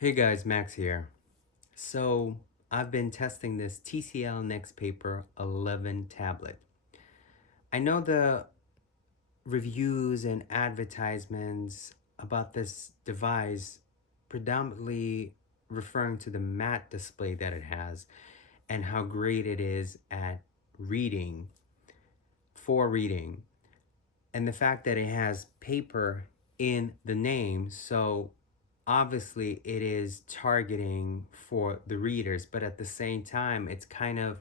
Hey guys, Max here. So I've been testing this TCL NXTPAPER 11 tablet. I know the reviews and advertisements about this device predominantly referring to the matte display that it has and how great it is at reading, for reading, and the fact that it has paper in the name. So obviously it is targeting for the readers, but at the same time it's kind of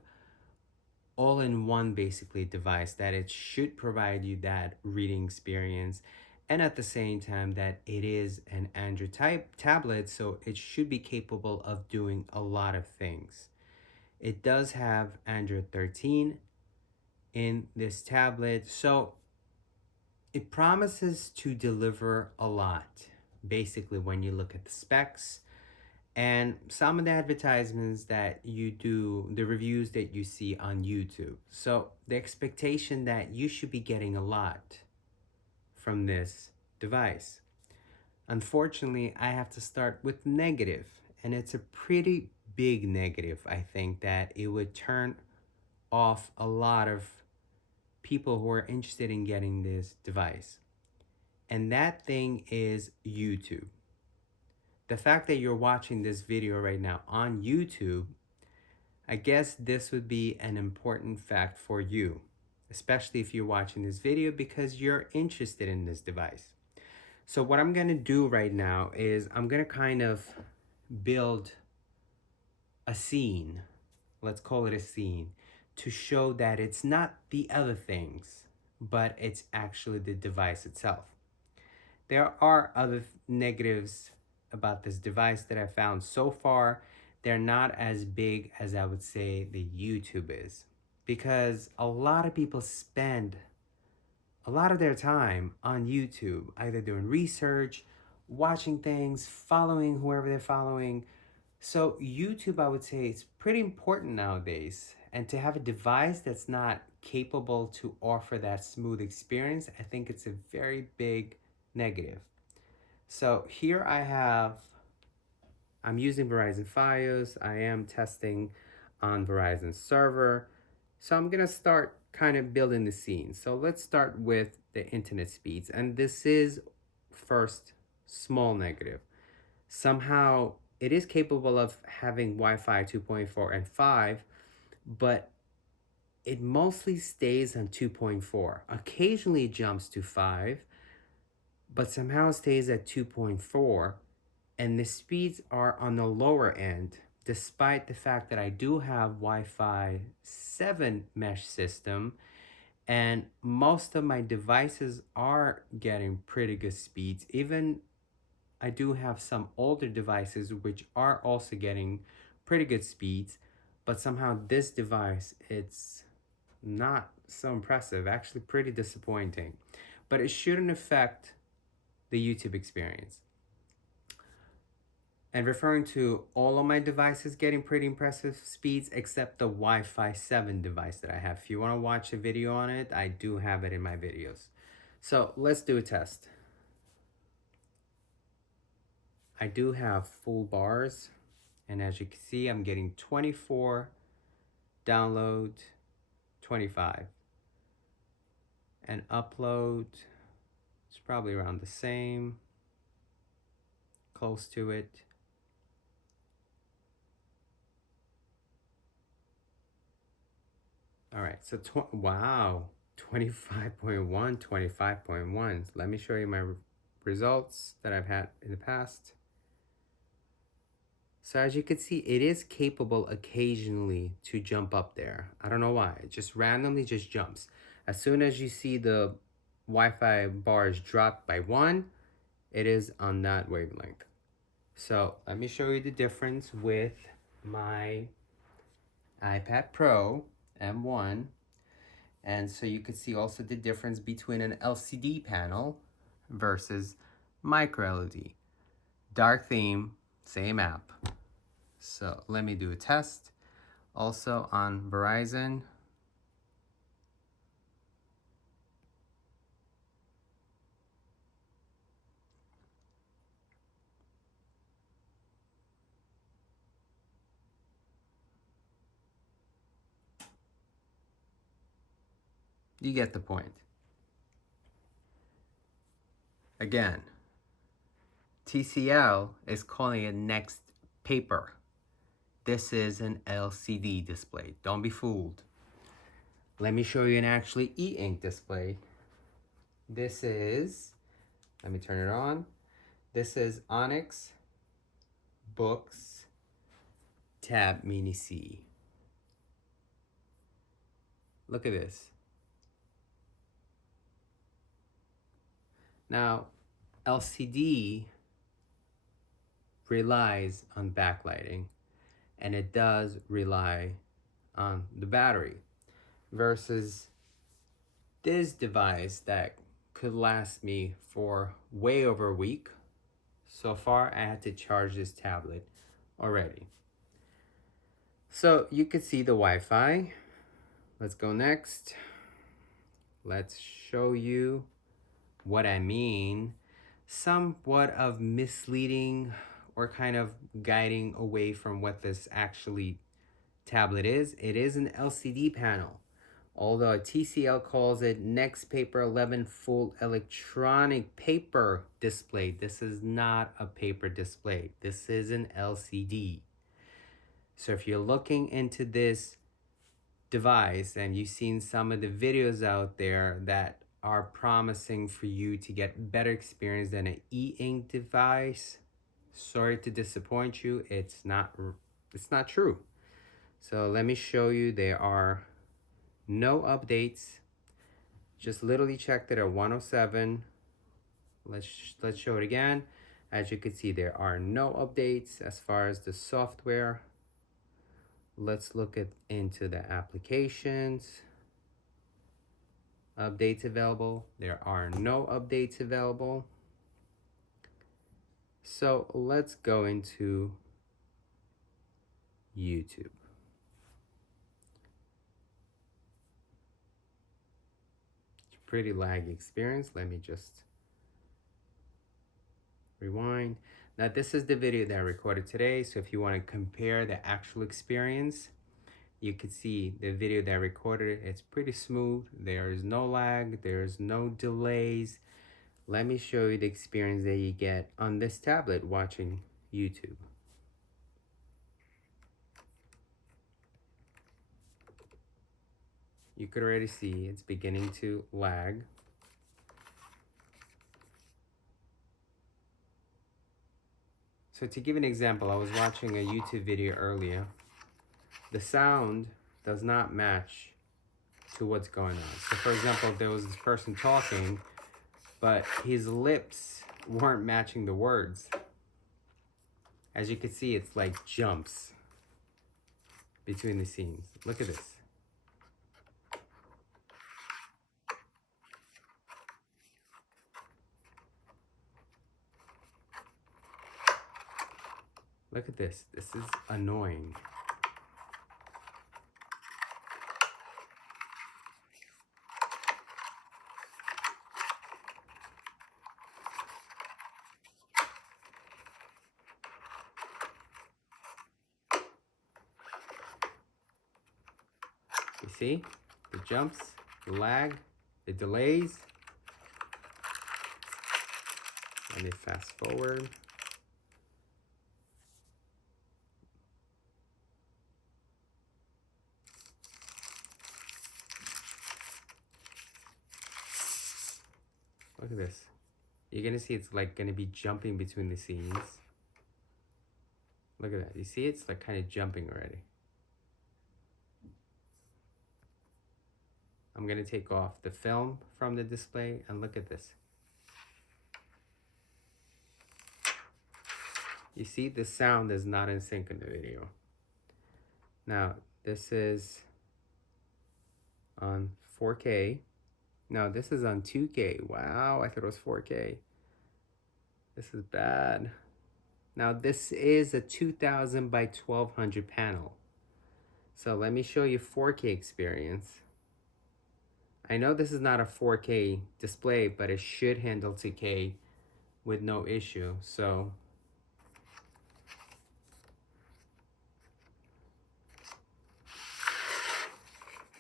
all in one basically device that it should provide you that reading experience, and at the same time that it is an Android type tablet, so it should be capable of doing a lot of things. It does have Android 13 in this tablet, so it promises to deliver a lot basically when you look at the specs and some of the advertisements that you do, the reviews that you see on YouTube. So the expectation that you should be getting a lot from this device. Unfortunately, I have to start with negative, and it's a pretty big negative. I think that it would turn off a lot of people who are interested in getting this device. And that thing is YouTube. The fact that you're watching this video right now on YouTube, I guess this would be an important fact for you, especially if you're watching this video because you're interested in this device. So what I'm gonna do right now is I'm gonna kind of build a scene, let's call it a scene, to show that it's not the other things, but it's actually the device itself. There are other negatives about this device that I found so far. They're not as big as I would say the YouTube is, because a lot of people spend a lot of their time on YouTube, either doing research, watching things, following whoever they're following. So YouTube, I would say, is pretty important nowadays. And to have a device that's not capable to offer that smooth experience, I think it's a very big negative. So here I'm using Verizon Fios. I am testing on Verizon server. So I'm gonna start kind of building the scene. So let's start with the internet speeds. And this is first small negative. Somehow it is capable of having Wi-Fi 2.4 and 5, but it mostly stays on 2.4. Occasionally it jumps to 5, but somehow stays at 2.4, and the speeds are on the lower end, despite the fact that I do have Wi-Fi 7 mesh system, and most of my devices are getting pretty good speeds. Even I do have some older devices which are also getting pretty good speeds, but somehow this device, it's not so impressive, actually pretty disappointing. But it shouldn't affect the YouTube experience. And referring to all of my devices getting pretty impressive speeds except the Wi-Fi 7 device that I have. If you want to watch a video on it, I do have it in my videos. So let's do a test. I do have full bars, and as you can see, I'm getting 24 download, 25, and upload. It's probably around the same, close to it. All right, so wow, 25.1, 25.1. Let me show you my results that I've had in the past. So as you can see, it is capable occasionally to jump up there. I don't know why, it just randomly just jumps. As soon as you see the Wi-Fi bars drop by 1, it is on that wavelength. So let me show you the difference with my iPad Pro M1. And so you could see also the difference between an LCD panel versus micro LED. Dark theme, same app. So let me do a test. Also on Verizon. You get the point. Again, TCL is calling it Next Paper. This is an LCD display. Don't be fooled. Let me show you an actually e-ink display. This is, let me turn it on. This is Onyx Books Tab Mini C. Look at this. Now, LCD relies on backlighting, and it does rely on the battery, versus this device that could last me for way over a week. So far, I had to charge this tablet already. So you could see the Wi-Fi. Let's go next. Let's show you what I mean. Somewhat of misleading or kind of guiding away from what this actually tablet is. It is an LCD panel. Although TCL calls it NXTPAPER 11 full electronic paper display. This is not a paper display. This is an LCD. So if you're looking into this device and you've seen some of the videos out there that are promising for you to get better experience than an e-ink device, sorry to disappoint you. It's not true. So let me show you. There are no updates. Just literally checked it at 107. Let's show it again. As you can see, there are no updates as far as the software. Let's look into the applications. Updates available. There are no updates available. So let's go into YouTube. It's a pretty laggy experience. Let me just rewind. Now this is the video that I recorded today. So if you want to compare the actual experience, you can see the video that I recorded. It's pretty smooth. There is no lag. There's no delays. Let me show you the experience that you get on this tablet watching YouTube. You could already see it's beginning to lag. So to give an example, I was watching a YouTube video earlier. The sound does not match to what's going on. So for example, there was this person talking, but his lips weren't matching the words. As you can see, it's like jumps between the scenes. Look at this. Look at this. This is annoying. You see? The jumps, the lag, the delays. Let me fast forward. Look at this. You're gonna see it's like gonna be jumping between the scenes. Look at that. You see it's like kind of jumping already. I'm gonna take off the film from the display and look at this. You see the sound is not in sync in the video. Now this is on 4K. No, this is on 2K. Wow, I thought it was 4K. This is bad. Now this is a 2000 by 1200 panel. So let me show you 4K experience. I know this is not a 4K display, but it should handle 2K with no issue. So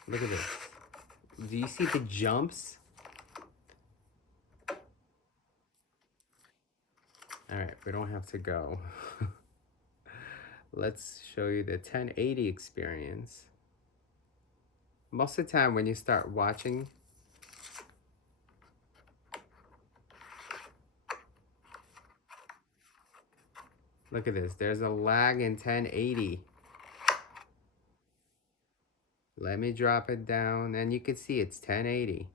look at this. Do you see the jumps? All right, we don't have to go. Let's show you the 1080 experience. Most of the time when you start watching, look at this, there's a lag in 1080. Let me drop it down and you can see it's 1080.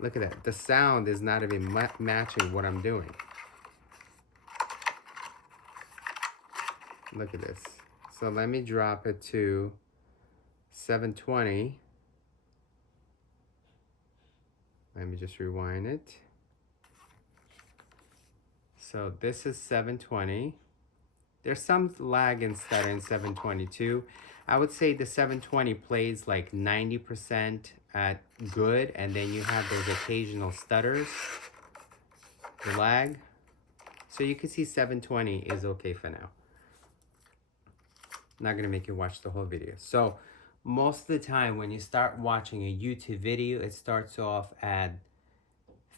Look at that, the sound is not even matching what I'm doing. Look at this. So let me drop it to 720. Let me just rewind it. So this is 720. There's some lag and stutter in 722. I would say the 720 plays like 90% at good, and then you have those occasional stutters, the lag. So you can see 720 is okay for now. Not gonna make you watch the whole video. So most of the time when you start watching a YouTube video, it starts off at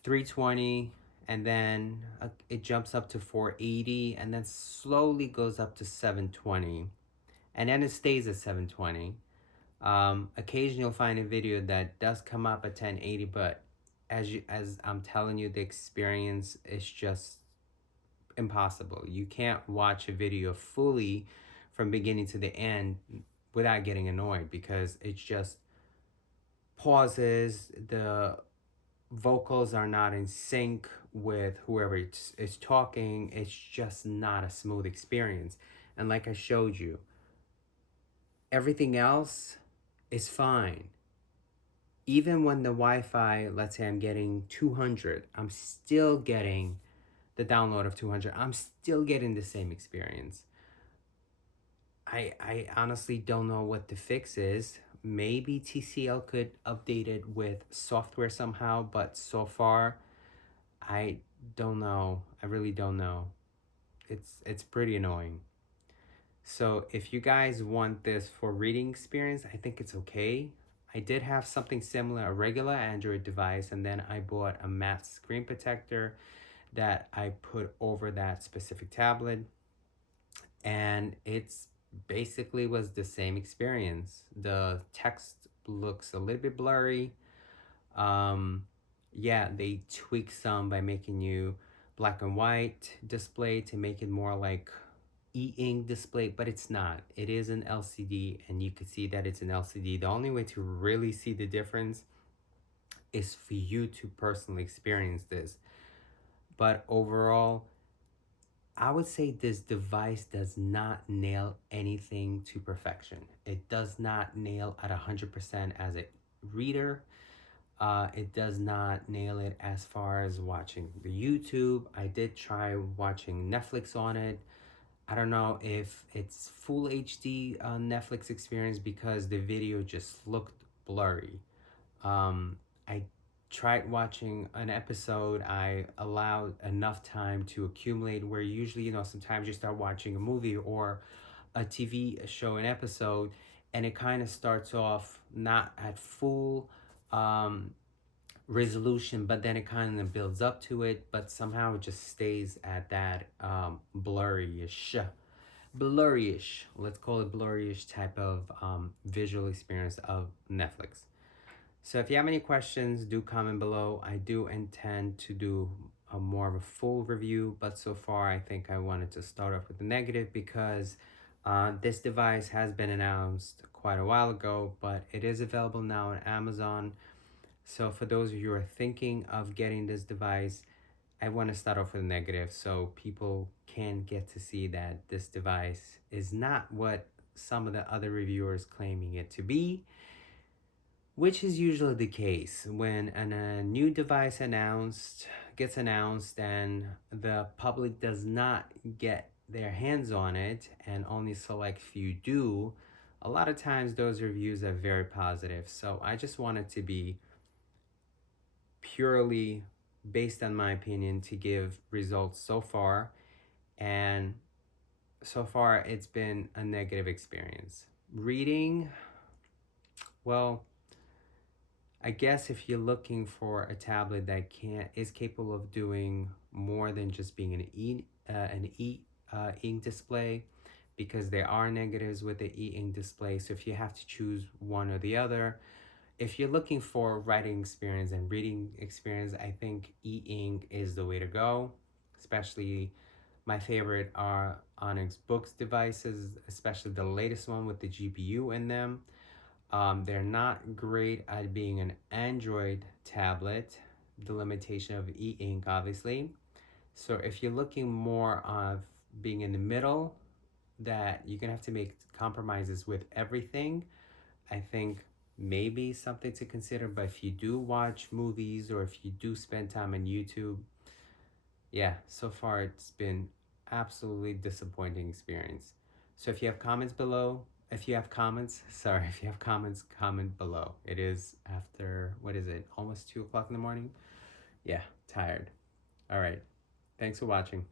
320 and then it jumps up to 480 and then slowly goes up to 720 and then it stays at 720. Occasionally you'll find a video that does come up at 1080, but as I'm telling you, the experience is just impossible. You can't watch a video fully from beginning to the end without getting annoyed because it's just pauses, the vocals are not in sync with whoever is talking. It's just not a smooth experience. And like I showed you, everything else is fine. Even when the Wi-Fi, let's say I'm getting 200, I'm still getting the download of 200. I'm still getting the same experience. I honestly don't know what the fix is. Maybe TCL could update it with software somehow, but so far, I don't know. I really don't know. It's pretty annoying. So if you guys want this for reading experience, I think it's okay. I did have something similar, a regular Android device, and then I bought a matte screen protector that I put over that specific tablet, and it's basically was the same experience. The text looks a little bit blurry. Yeah, they tweak some by making you black and white display to make it more like e-ink display, but it's not. It is an LCD, and you can see that it's an LCD. The only way to really see the difference is for you to personally experience this. But overall, I would say this device does not nail anything to perfection. It does not nail at 100% as a reader. It does not nail it as far as watching the YouTube. I did try watching Netflix on it. I don't know if it's full HD Netflix experience because the video just looked blurry. I tried watching an episode. I allowed enough time to accumulate where usually, sometimes you start watching a movie or a TV show, an episode, and it kind of starts off not at full resolution, but then it kind of builds up to it, but somehow it just stays at that blurryish, let's call it blurryish type of visual experience of Netflix. So if you have any questions, do comment below. I do intend to do a more of a full review, but so far I think I wanted to start off with the negative because this device has been announced quite a while ago, but it is available now on Amazon. So for those of you who are thinking of getting this device, I want to start off with a negative so people can get to see that this device is not what some of the other reviewers claiming it to be, which is usually the case when a new device gets announced and the public does not get their hands on it and only select few do. A lot of times those reviews are very positive. So I just wanted to be purely based on my opinion to give results so far, and so far it's been a negative experience. Reading, well, I guess if you're looking for a tablet that is capable of doing more than just being an ink display, because there are negatives with the e-ink display. So if you have to choose one or the other, if you're looking for writing experience and reading experience, I think e-ink is the way to go. Especially my favorite are Onyx Books devices, especially the latest one with the GPU in them. They're not great at being an Android tablet, the limitation of e-ink, obviously. So if you're looking more of being in the middle, that you're gonna have to make compromises with everything, I think maybe something to consider. But if you do watch movies or if you do spend time on YouTube, yeah, so far it's been absolutely disappointing experience. So if you have comments below, if you have comments, sorry, if you have comments, comment below. It is after, what is it, almost 2 o'clock in the morning? Yeah, tired. All right, thanks for watching.